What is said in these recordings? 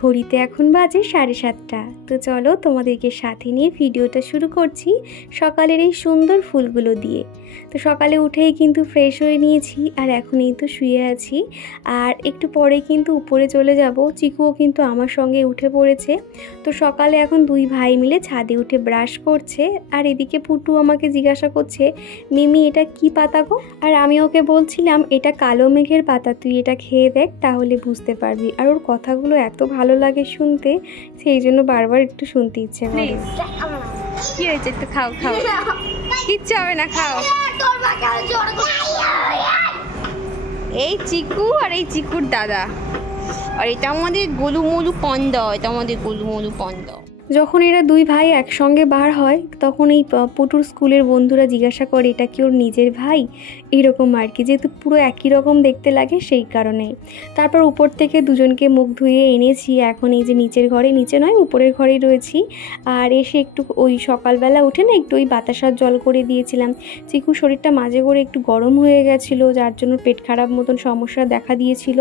ঘড়িতে এখন বাজে 7:30। তো চলো তোমাদেরকে সাথে নিয়ে ভিডিওটা শুরু করছি সকালের এই সুন্দর ফুলগুলো দিয়ে। তো সকালে উঠেই কিন্তু ফ্রেশ হয়ে নিয়েছি আর এখন এই তো শুয়ে আছি। আর একটু পরে কিন্তু উপরে চলে যাব। চিকুও কিন্তু আমার সঙ্গে উঠে পড়েছে। তো সকালে এখন দুই ভাই মিলে ছাদে উঠে ব্রাশ করছে। আর এদিকে পুটু আমাকে জিজ্ঞাসা করছে, মিমি এটা কি পাতা গো? আর আমি ওকে বলছিলাম এটা কালো মেঘের পাতা, তুই এটা খেয়ে দেখ তাহলে বুঝতে পারবি। আর ওর কথাগুলো এত ভালো লাগে শুনতে, সেই জন্য বারবার একটু শুনতে ইচ্ছে করে। কি হয়েছে, একটু খাও খাও, কিচ্ছু হবে না, খাও। এই চিকু আর এই চিকুর দাদা, আর এটা আমাদের গোলুমলু পন্দ, এটা আমাদের গোলুমলু পন্দ। যখন এরা দুই ভাই একসঙ্গে বার হয় তখন এই পুটুর স্কুলের বন্ধুরা জিজ্ঞাসা করে এটা কি ওর নিজের ভাই, এরকম আর কি, যেহেতু পুরো একই রকম দেখতে লাগে সেই কারণে। তারপর উপর থেকে দুজনকে মুখ ধুয়ে এনেছি। এখন এই যে নিচের ঘরে, নিচে নয় উপরের ঘরেই রয়েছি। আর এসে একটু ওই সকালবেলা উঠে না একটু ওই বাতাসার জল করে দিয়েছিলাম। চিকু শরীরটা মাঝে করে একটু গরম হয়ে গেছিলো, যার জন্য পেট খারাপ মতন সমস্যা দেখা দিয়েছিল।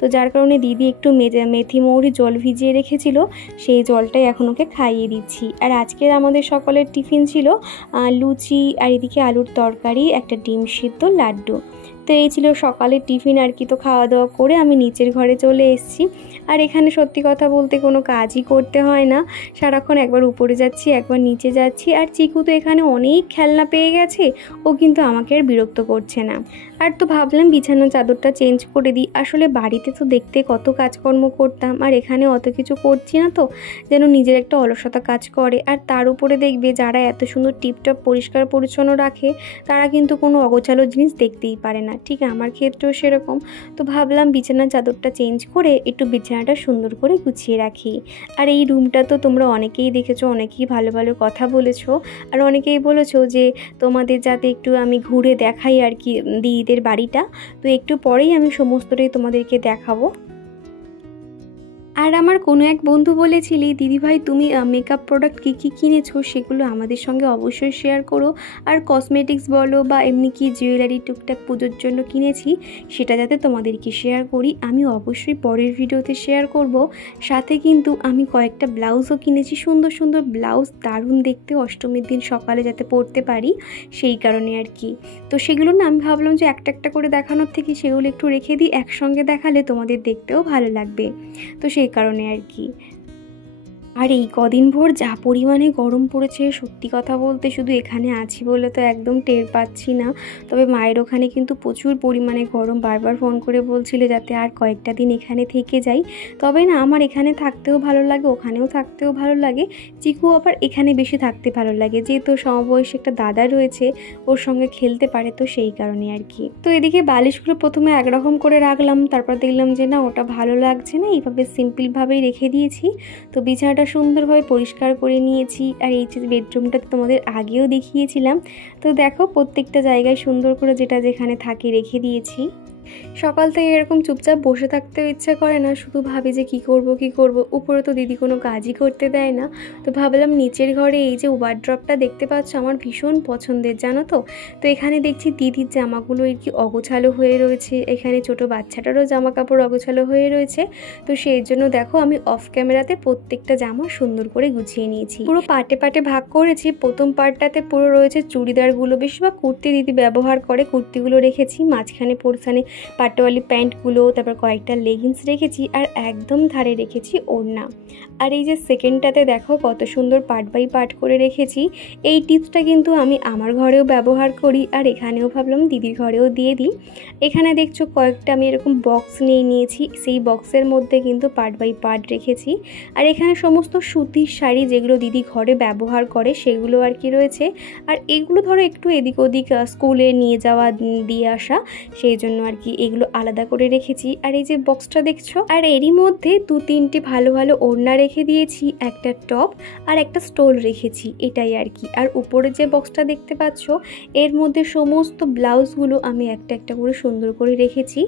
তো যার কারণে দিদি একটু মেথি মৌরি জল ভিজিয়ে রেখেছিল, সেই জলটাই এখন ওকে খাইয়ে দিচ্ছি। আর আজকের আমাদের সকলের টিফিন ছিল লুচি আর এদিকে আলুর তরকারি, একটা ডিম সিদ্ধ, লাড্ডু। তো এই ছিল সকালের টিফিন আর কি। তো খাওয়া দাওয়া করে আমি নিচের ঘরে চলে এসেছি। আর এখানে সত্যি কথা বলতে কোনো কাজই করতে হয় না, সারাক্ষণ একবার উপরে যাচ্ছি একবার নিচে যাচ্ছি। আর চিকু তো এখানে অনেক খেলনা পেয়ে গেছে, ও কিন্তু আমাকে আর বিরক্ত করছে না। আর তো ভাবলাম বিছানার চাদরটা চেঞ্জ করে দিই। আসলে বাড়িতে তো দেখতে কত কাজকর্ম করতাম, আর এখানে অত কিছু করছি না, তো যেন নিজের একটা অলসতা কাজ করে। আর তার উপরে দেখবে যারা এত সুন্দর টিপটপ পরিষ্কার পরিচ্ছন্ন রাখে তারা কিন্তু কোনো অগোছালো জিনিস দেখতেই পারে না, ঠিক আমার ক্ষেত্রেও সেরকম। তো ভাবলাম বিছানার চাদরটা চেঞ্জ করে একটু বিছানাটা সুন্দর করে গুছিয়ে রাখি। আর এই রুমটা তো তোমরা অনেকেই দেখেছো, অনেকেই ভালো ভালো কথা বলেছো, আর অনেকেই বলেছো যে তোমাদের যাতে একটু আমি ঘুরে দেখাই আর কি দিদিদের বাড়িটা। তো একটু পরেই আমি সমস্তটাই তোমাদেরকে দেখাবো। আর আমার কোনো এক বন্ধু বলেছিলি, দিদিভাই তুমি মেকআপ প্রোডাক্ট কী কী কিনেছো সেগুলো আমাদের সঙ্গে অবশ্যই শেয়ার করো। আর কসমেটিক্স বলো বা এমনি কি জুয়েলারি টুকটাক পুজোর জন্য কিনেছি সেটা যাতে তোমাদেরকে শেয়ার করি। আমি অবশ্যই পরের ভিডিওতে শেয়ার করব। সাথে কিন্তু আমি কয়েকটা ব্লাউজও কিনেছি, সুন্দর সুন্দর ব্লাউজ, দারুণ দেখতে, অষ্টমীর দিন সকালে যাতে পরতে পারি সেই কারণে আর কি। তো সেগুলো না আমি ভাবলাম যে একটা একটা করে দেখানোর থেকে সেগুলো একটু রেখে দিই, একসঙ্গে দেখালে তোমাদের দেখতেও ভালো লাগবে, তো সেই কারণে আর কি। আর এই কদিন ভোর যা পরিমাণে গরম পড়েছে, সত্যি কথা বলতে শুধু এখানে আছি বলে তো একদম টের পাচ্ছি না, তবে মায়ের ওখানে কিন্তু প্রচুর পরিমাণে গরম। বারবার ফোন করে বলছিল যাতে আর কয়েকটা দিন এখানে থেকে যাই। তবে না আমার এখানে থাকতেও ভালো লাগে, ওখানেও থাকতেও ভালো লাগে। চিকু আবার এখানে বেশি থাকতে ভালো লাগে, যেহেতু সমবয়সী একটা দাদা রয়েছে, ওর সঙ্গে খেলতে পারে, তো সেই কারণে আর কি। তো এদিকে বালিশগুলো প্রথমে একরকম করে রাখলাম, তারপর দেখলাম যে না ওটা ভালো লাগছে না, এইভাবে সিম্পলভাবেই রেখে দিয়েছি। তো বিছানাটা সুন্দরভাবে পরিষ্কার করে নিয়েছি। আর এই যে বেডরুমটা তোমাদের আগেও দেখিয়েছিলাম, তো দেখো প্রত্যেকটা জায়গায় সুন্দর করে যেটা যেখানে থাকে রেখে দিয়েছি। সকাল থেকে এরকম চুপচাপ বসে থাকতেও ইচ্ছা করে না, শুধু ভাবি যে কি করব কি করব। উপরে তো দিদি কোনো কাজই করতে দেয় না, তো ভাবলাম নিচের ঘরে এই যে ওয়ার্ড্রপটা দেখতে পাচ্ছ আমার ভীষণ পছন্দের, জানো তো। তো এখানে দেখছি দিদির জামাগুলো আর কি অগোছালো হয়ে রয়েছে, এখানে ছোট বাচ্চাটারও জামা কাপড় অগোছালো হয়ে রয়েছে। তো সেই জন্য দেখো আমি অফ ক্যামেরাতে প্রত্যেকটা জামা সুন্দর করে গুছিয়ে নিয়েছি, পুরো পার্টে পার্টে ভাগ করেছি। প্রথম পার্টটাতে পুরো রয়েছে চুড়িদারগুলো, বেশিরভাগ কুর্তি দিদি ব্যবহার করে, কুর্তিগুলো রেখেছি। মাঝখানে পোর্শনে পাটোয়ালি প্যান্টগুলো, তারপর কয়েকটা লেগিংস রেখেছি, আর একদম ধারে রেখেছি ওড়না। আর এই যে সেকেন্ডটাতে দেখো কত সুন্দর পার্ট বাই পার্ট করে রেখেছি। এই টিপসটা কিন্তু আমি আমার ঘরেও ব্যবহার করি, আর এখানেও ভাবলাম দিদির ঘরেও দিয়ে দিই। এখানে দেখছো কয়েকটা আমি এরকম বক্স নিয়ে নিয়েছি, সেই বক্সের মধ্যে কিন্তু পার্ট বাই পার্ট রেখেছি। আর এখানে সমস্ত সুতির শাড়ি যেগুলো দিদি ঘরে ব্যবহার করে সেগুলো আর কি রয়েছে। আর এগুলো ধরো একটু এদিক ওদিক স্কুলে নিয়ে যাওয়া দিয়ে আসা, সেই জন্য আর কি এগুলো আলাদা করে রেখেছি। আর এই যে বক্সটা দেখছো, আর এরই মধ্যে 2-3টে ভালো ভালো ওড়না রেখে দিয়েছি, একটা টপ আর একটা স্টোল রেখেছি, এটাই আর কি। আর উপরে যে বক্সটা দেখতে পাচ্ছ এর মধ্যে সমস্ত ব্লাউজগুলো আমি একটা একটা করে সুন্দর করে রেখেছি।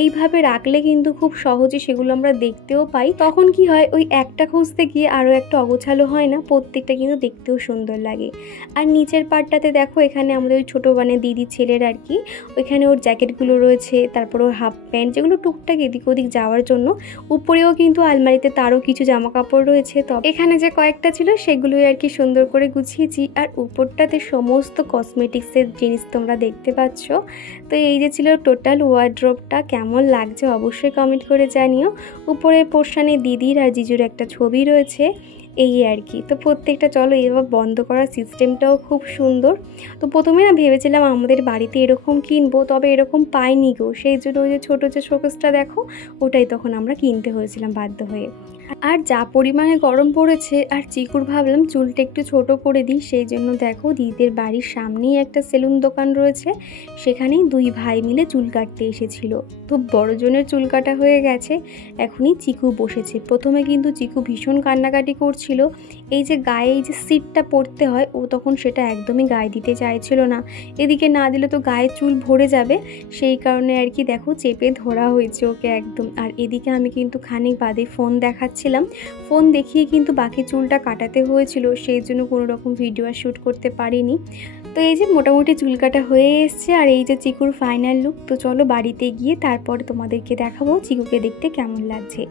এইভাবে রাখলে কিন্তু খুব সহজে সেগুলো আমরা দেখতেও পাই, তখন কি হয় ওই একটা খুঁজতে গিয়ে আরও একটা অগোছালো হয় না, প্রত্যেকটা কিন্তু দেখতেও সুন্দর লাগে। আর নিচের পার্টটাতে দেখো এখানে আমাদের ওই ছোটো দিদির ছেলের আর কি, ওইখানে ওর জ্যাকেটগুলো রয়েছে, তারপর ওর হাফ প্যান্ট, যেগুলো টুকটাক এদিক ওদিক যাওয়ার জন্য। উপরেও কিন্তু আলমারিতে তারও কিছু জামা কাপড় রয়েছে। তো এখানে যে কয়েকটা ছিল সেগুলোই আর কি সুন্দর করে গুছিয়েছি। আর উপরটাতে সমস্ত কসমেটিক্সের জিনিস তোমরা দেখতে পাচ্ছ। তো এই যে ছিল টোটাল ওয়ার্ড্রোবটা। কেমন লাগছে অবশ্যই কমেন্ট করে জানিও। উপরের পোর্শনে দিদির আর জিজুর একটা ছবি রয়েছে, এই আর কি। তো প্রত্যেকটা চলো এবার বন্ধ করার সিস্টেমটাও খুব সুন্দর। তো প্রথমে না ভেবেছিলাম আমাদের বাড়িতে এরকম কিনবো, তবে এরকম পাইনি গো। সেই জন্য ওই যে ছোটো যে শোকেসটা দেখো, ওটাই তখন আমরা কিনতে হয়েছিলাম বাধ্য হয়ে। আর যা পরিমাণে গরম পড়েছে, আর চিকুর ভাবলাম চুলটা একটু ছোট করে দিই, সেই জন্য দেখো দিদিদের বাড়ির সামনেই একটা সেলুন দোকান রয়েছে, সেখানেই দুই ভাই মিলে চুল কাটতে এসেছিল। তো বড়জনের চুল কাটা হয়ে গেছে, এখনই চিকু বসেছে। প্রথমে কিন্তু চিকু ভীষণ কান্নাকাটি করছিল। এই যে গায়ে এই যে সিটটা পড়তে হয়, ও তখন সেটা একদমই গায়ে দিতে চাইছিল না। এদিকে না দিলে তো গায়ে চুল ভরে যাবে, সেই কারণে আর কি দেখো চেপে ধরা হয়েছে ওকে একদম। আর এদিকে আমি কিন্তু খানিক বাদে ফোন দেখাচ্ছিলাম, ফোন দেখিয়ে কিন্তু বাকি চুলটা কাটাতে হয়েছিল, সেই জন্য কোনো রকম ভিডিও আর শ্যুট করতে পারিনি। তো এই যে মোটামুটি চুল কাটা হয়ে এসছে, আর এই যে চিকুর ফাইনাল লুক। তো চলো বাড়িতে গিয়ে তারপর তোমাদেরকে দেখাবো চিকুকে দেখতে কেমন লাগছে।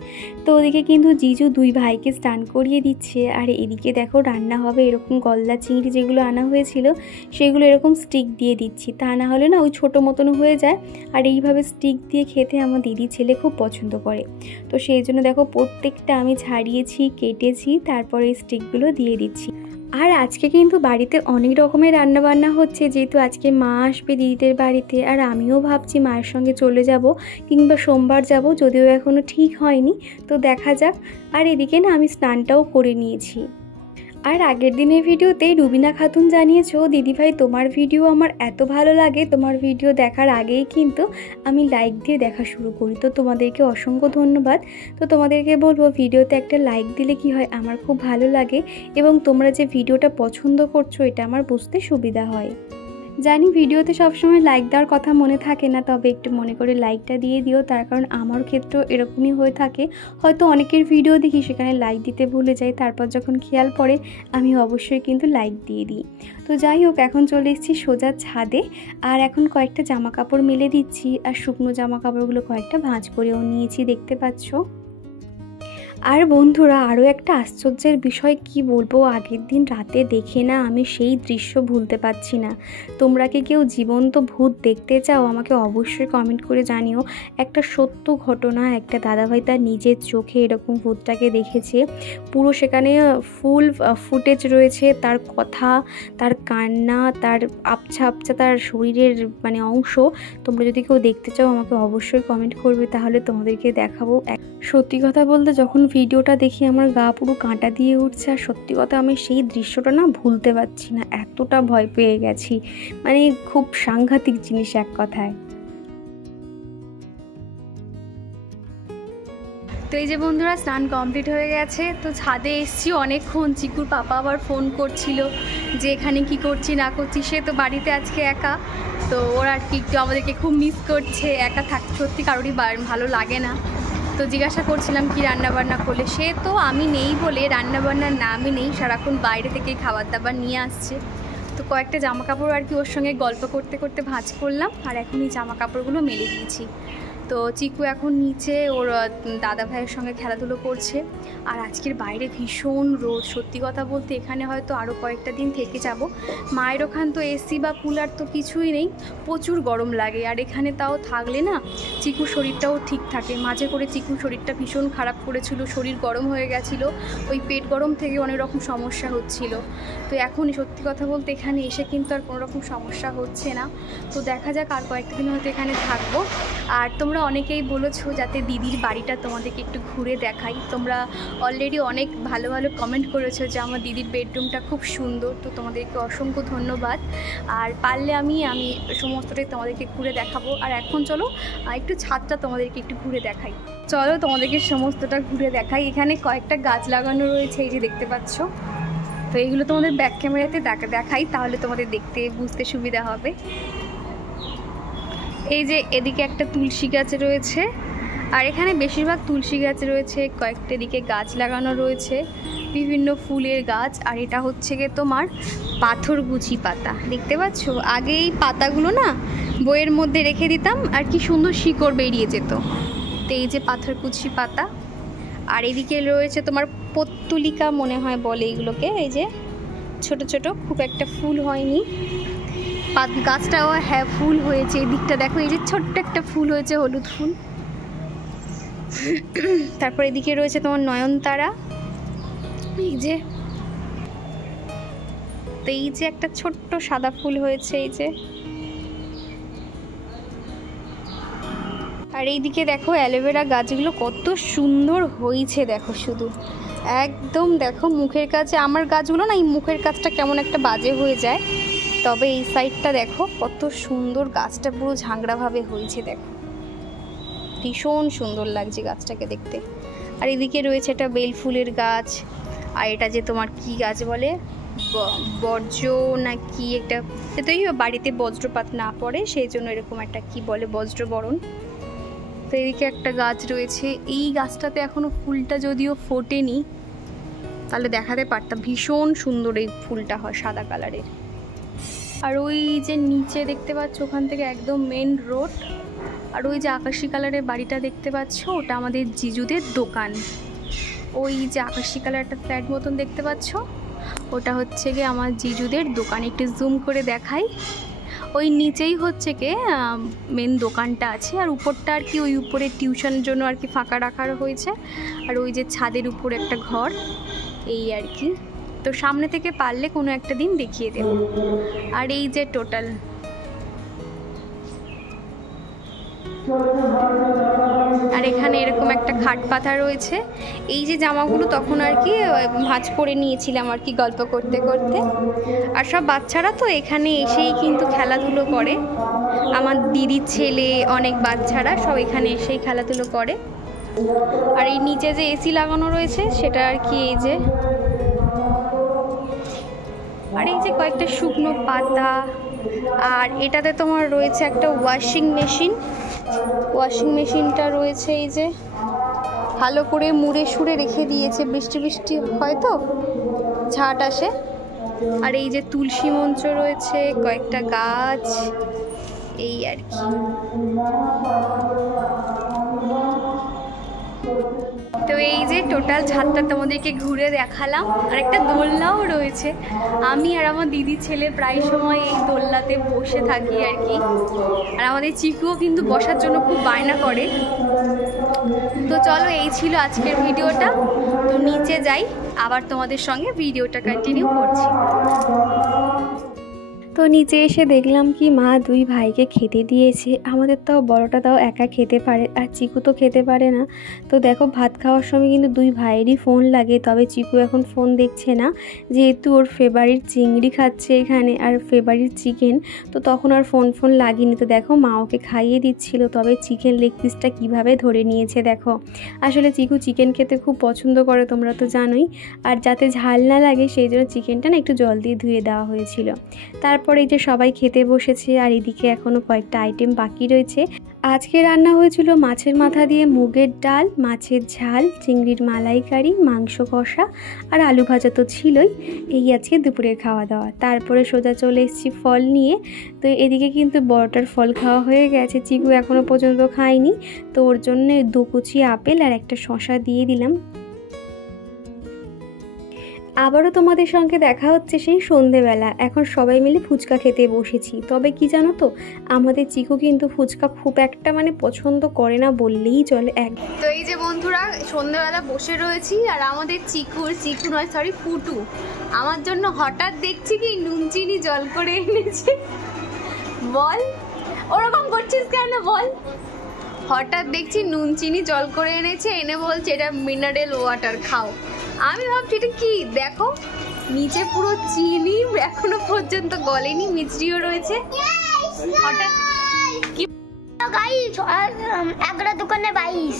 তো ওদিকে কিন্তু জিজু দুই ভাইকে স্নান করিয়ে দিচ্ছে, আর এদিকে দেখো রান্না হবে এরকম গলদা চিংড়ি যেগুলো আনা হয়েছিল, সেগুলো এরকম স্টিক দিয়ে দিচ্ছি। তা না হলে না ওই ছোটো মতন হয়ে যায়, আর এইভাবে স্টিক দিয়ে খেতে আমার দিদি ছেলে খুব পছন্দ করে। তো সেই জন্য দেখো প্রত্যেকটা আমি ছাড়িয়েছি, কেটেছি, তারপরে এই স্টিকগুলো দিয়ে দিচ্ছি। আর আজকে কিন্তু বাড়িতে অনেক রকমের রান্নাবান্না হচ্ছে, যেহেতু আজকে মা আসবে দিদিদের বাড়িতে। আর আমিও ভাবছি মায়ের সঙ্গে চলে যাব, কিংবা সোমবার যাব, যদিও এখনও ঠিক হয়নি, তো দেখা যাক। আর এদিকে না আমি স্নানটাও করে নিয়েছি। আর আগের দিনের ভিডিওতে রুবিনা খাতুন জানিয়েছো, দিদিভাই তোমার ভিডিও আমার এত ভালো লাগে, তোমার ভিডিও দেখার আগেই কিন্তু আমি লাইক দিয়ে দেখা শুরু করি। তো তোমাদেরকে অসংখ্য ধন্যবাদ। তো তোমাদেরকে বলবো ভিডিওতে একটা লাইক দিলে কি হয়, আমার খুব ভালো লাগে, এবং তোমরা যে ভিডিওটা পছন্দ করছো এটা আমার বুঝতে সুবিধা হয়। জানি ভিডিওতে সবসময় লাইক দেওয়ার কথা মনে থাকে না, তবে একটু মনে করে লাইকটা দিয়ে দিও, তার কারণ আমার ক্ষেত্রেও এরকমই হয়ে থাকে। হয়তো অনেকের ভিডিও দেখি সেখানে লাইক দিতে ভুলে যাই, তারপর যখন খেয়াল পড়ে আমি অবশ্যই কিন্তু লাইক দিয়ে দিই। তো যাই হোক, এখন চলে এসেছি সোজা ছাদে, আর এখন কয়েকটা জামা কাপড় মেলে দিচ্ছি, আর শুকনো জামা কাপড়গুলো কয়েকটা ভাঁজ করেও নিয়েছি, দেখতে পাচ্ছ। আর বন্ধুরা আরও একটা আশ্চর্যের বিষয় কি বলবো, আগের দিন রাতে দেখে না আমি সেই দৃশ্য ভুলতে পারছি না। তোমরা কি কেউ জীবন্ত ভূত দেখতে চাও? আমাকে অবশ্যই কমেন্ট করে জানিও। একটা সত্য ঘটনা, একটা দাদাভাই তার নিজের চোখে এরকম ভূতটাকে দেখেছে। পুরো সেখানে ফুল ফুটেজ রয়েছে, তার কথা, তার কান্না, তার আবছা আবছা তার শরীরের মানে অংশ। তোমরা যদি কেউ দেখতে চাও আমাকে অবশ্যই কমেন্ট করবে, তাহলে তোমাদেরকে দেখাবো। সত্যি কথা বলতে যখন ভিডিওটা দেখি আমার গা পুরো কাঁটা দিয়ে উঠছে, আর সত্যি কথা আমি সেই দৃশ্যটা না ভুলতে পারছি না, এতটা ভয় পেয়ে গেছি। মানে খুব সাংঘাতিক জিনিস এক কথায়। তো এই যে বন্ধুরা স্নান কমপ্লিট হয়ে গেছে, তো ছাদে এসছি অনেকক্ষণ। চিকুর পাপা আবার ফোন করছিল যে এখানে কি করছি না করছি, সে তো বাড়িতে আজকে একা, তো ওরা আর কি একটু আমাদেরকে খুব মিস করছে। একা থাকতে সত্যি কারোরই ভালো লাগে না। তো জিজ্ঞাসা করছিলাম কি রান্নাবান্না করলে, সে তো আমি নেই বলে রান্নাবান্নার নামই নেই, সারাক্ষণ বাইরে থেকেই খাবার দাবার নিয়ে আসছে। তো কয়েকটা জামা কাপড় আর কি ওর সঙ্গে গল্প করতে করতে ভাঁজ করলাম, আর এখন এই জামা কাপড়গুলো মেলে দিয়েছি। তো চিকু এখন নিচে ওর দাদা ভাইয়ের সঙ্গে খেলাধুলো করছে। আর আজকের বাইরে ভীষণ রোদ, সত্যি কথা বলতে এখানে হয়তো আরও কয়েকটা দিন থেকে যাব। মায়ের ওখান তো এসি বা কুলার তো কিছুই নেই, প্রচুর গরম লাগে। আর এখানে তাও থাকলে না চিকুর শরীরটাও ঠিক থাকে। মাঝে করে চিকুর শরীরটা ভীষণ খারাপ করেছিল, শরীর গরম হয়ে গেছিলো, ওই পেট গরম থেকে অনেক রকম সমস্যা হচ্ছিল। তো এখন সত্যি কথা বলতে এখানে এসে কিন্তু আর কোনো রকম সমস্যা হচ্ছে না। তো দেখা যাক আর কয়েকটা দিন হয়তো এখানে থাকবো। আর তোমরা অনেকেই বলেছো যাতে দিদির বাড়িটা তোমাদেরকে একটু ঘুরে দেখাই। তোমরা অলরেডি অনেক ভালো ভালো কমেন্ট করেছো যে আমার দিদির বেডরুমটা খুব সুন্দর, তো তোমাদেরকে অসংখ্য ধন্যবাদ। আর পারলে আমি সমস্তটাই তোমাদেরকে ঘুরে দেখাবো। আর এখন চলো একটু ছাদটা তোমাদেরকে একটু ঘুরে দেখাই। চলো তোমাদেরকে সমস্তটা ঘুরে দেখাই। এখানে কয়েকটা গাছ লাগানো রয়েছে, এই যে দেখতে পাচ্ছ। তো এইগুলো তোমাদের ব্যাক ক্যামেরাতে দেখাই, তাহলে তোমাদের দেখতে বুঝতে সুবিধা হবে। এই যে এদিকে একটা তুলসী গাছ রয়েছে, আর এখানে বেশিরভাগ তুলসী গাছ রয়েছে, কয়েকটা দিকে গাছ লাগানো রয়েছে, বিভিন্ন ফুলের গাছ। আর এটা হচ্ছে গিয়ে তোমার পাথরকুচি পাতা, দেখতে পাচ্ছ? আগে এই পাতাগুলো না বইয়ের মধ্যে রেখে দিতাম আর কি সুন্দর শিকড় বেরিয়ে যেত। তো এই যে পাথরকুচি পাতা। আর এদিকে রয়েছে তোমার পত্তুলিকা মনে হয় বলে এইগুলোকে, এই যে ছোট ছোট, খুব একটা ফুল হয়নি। গাছটাও হ্যাঁ ফুল হয়েছে, এই দিকটা দেখো, এই যে ছোট্ট একটা ফুল হয়েছে, হলুদ ফুল। তারপর এদিকে রয়েছে তোমার নয়নতারা, এই যে, তো এই যে একটা ছোট্ট সাদা ফুল হয়েছে, এই যে। আর এইদিকে দেখো অ্যালোভেরা গাছগুলো কত সুন্দর হয়েছে, দেখো শুধু একদম দেখো মুখের কাছে। আমার গাছগুলো না এই মুখের কাছটা কেমন একটা বাজে হয়ে যায়, তবে এই সাইডটা দেখো কত সুন্দর, গাছটা পুরো ঝাংড়াভাবে হয়েছে, দেখো ভীষণ সুন্দর লাগছে গাছটাকে দেখতে। আর এদিকে রয়েছে একটা বেল ফুলের গাছ। আর এটা যে তোমার কি গাছ বলে, বর্জ্য না কি একটা, সেটাই বাড়িতে বজ্রপাত না পড়ে সেই জন্য এরকম একটা কি বলে বজ্রবরণ। তো এদিকে একটা গাছ রয়েছে, এই গাছটাতে এখনো ফুলটা যদিও ফোটেনি, তাহলে দেখাতে পারতাম, ভীষণ সুন্দর এই ফুলটা হয় সাদা কালারের। আর ওই যে নিচে দেখতে পাচ্ছ ওখান থেকে একদম মেন রোড। আর ওই যে আকাশি কালারের বাড়িটা দেখতে পাচ্ছ, ওটা আমাদের জিজুদের দোকান। ওই যে আকাশি কালার একটা ফ্ল্যাট মতন দেখতে পাচ্ছ, ওটা হচ্ছে গিয়ে আমার জিজুদের দোকান। একটু জুম করে দেখাই, ওই নিচেই হচ্ছে কি মেন দোকানটা আছে। আর উপরটা আর কি ওই উপরে টিউশনের জন্য আর কি ফাঁকা রাখা হয়েছে। আর ওই যে ছাদের উপর একটা ঘর, এই আর কি। তো সামনে থেকে পারলে কোনো একটা দিন দেখিয়ে দেব। আর এই যে টোটাল আর এখানে এরকম একটা খাট পাতা রয়েছে। এই যে জামাগুলো তখন আর কি ভাঁজ করে নিয়েছিলাম আর কি গল্প করতে করতে। আর সব বাচ্চারা তো এখানে এসেই কিন্তু খেলাধুলো করে, আমার দিদির ছেলে অনেক বাচ্চারা সব এখানে এসেই খেলাধুলো করে। আর এই নিচে যে এসি লাগানো রয়েছে সেটা আর কি এই যে, আর এই যে কয়েকটা শুকনো পাতা। আর এটাতে তোমার রয়েছে একটা ওয়াশিং মেশিনটা রয়েছে, এই যে ভালো করে মুড়ে সুড়ে রেখে দিয়েছে, বৃষ্টি বৃষ্টি হয়তো ঝাঁট আসে। আর এই যে তুলসী মঞ্চ রয়েছে, কয়েকটা গাছ, এই আর কি। তো এই যে টোটাল ছাদটা তোমাদেরকে ঘুরে দেখালাম। আর একটা দোলনাও রয়েছে, আমি আর আমার দিদির ছেলে প্রায় সময় এই দোলনাতে বসে থাকি আর কি। আর আমাদের চিকুও কিন্তু বসার জন্য খুব বায়না করে। তো চলো, এই ছিল আজকের ভিডিওটা। তো নিচে যাই, আবার তোমাদের সঙ্গে ভিডিওটা কন্টিনিউ করছি। তো নিচে এসে দেখলাম কি মা দুই ভাইকে খেতে দিয়েছে। আমাদের তাও বড়টা তাও একা খেতে পারে, আর চিকু তো খেতে পারে না। তো দেখো ভাত খাওয়ার সময় কিন্তু দুই ভাইয়েরই ফোন লাগে, তবে চিকু এখন ফোন দেখছে না, যেহেতু ওর ফেভারিট চিংড়ি খাচ্ছে এখানে আর ফেভারিট চিকেন, তো তখন আর ফোন লাগেনি। তো দেখো মা ওকে খাইয়ে দিচ্ছিল, তবে চিকেন লেগ পিসটা কীভাবে ধরে নিয়েছে দেখো। আসলে চিকু চিকেন খেতে খুব পছন্দ করে, তোমরা তো জানোই। আর যাতে ঝাল না লাগে সেই জন্য চিকেনটা না একটু জল দিয়ে ধুয়ে দেওয়া হয়েছিল। তারপরে এই যে সবাই খেতে বসেছে। আর এদিকে এখনও কয়েকটা আইটেম বাকি রয়েছে। আজকে রান্না হয়েছিল মাছের মাথা দিয়ে মুগের ডাল, মাছের ঝাল, চিংড়ির মালাইকারি, মাংস কষা আর আলু ভাজা তো ছিলই। এই আজকে দুপুরের খাওয়া দাওয়া। তারপরে সোজা চলে এসেছি ফল নিয়ে। তো এদিকে কিন্তু বড়টার ফল খাওয়া হয়ে গেছে, চিকু এখনও পর্যন্ত খায়নি। তো ওর জন্য 2 কুচি আপেল আর একটা শসা দিয়ে দিলাম। আবারও তোমাদের সঙ্গে দেখা হচ্ছে সেই সন্ধেবেলা। এখন সবাই মিলে ফুচকা খেতে বসেছি। তবে কি জানো তো, আমাদের চিকু কিন্তু ফুচকা খুব একটা মানে পছন্দ করে না বললেই চলে। তো এই যে বন্ধুরা সন্ধেবেলা বসে রয়েছি, আর আমাদের চিকু নয় সরি ফুটু আমার জন্য হঠাৎ দেখছি কি নুন চিনি জল করে এনেছে। বল ওরকম করছিস কেন বল? হঠাৎ দেখছি নুন চিনি জল করে এনেছে, এনে বলছে এটা মিনারেল ওয়াটার খাও। আমি ভাবছি এটা কি, দেখো নিচে পুরো চিনি এখনো পর্যন্ত গলেনি, মিষ্টিও রয়েছে। হঠাৎ কি গাইস, 11 দোকানে 22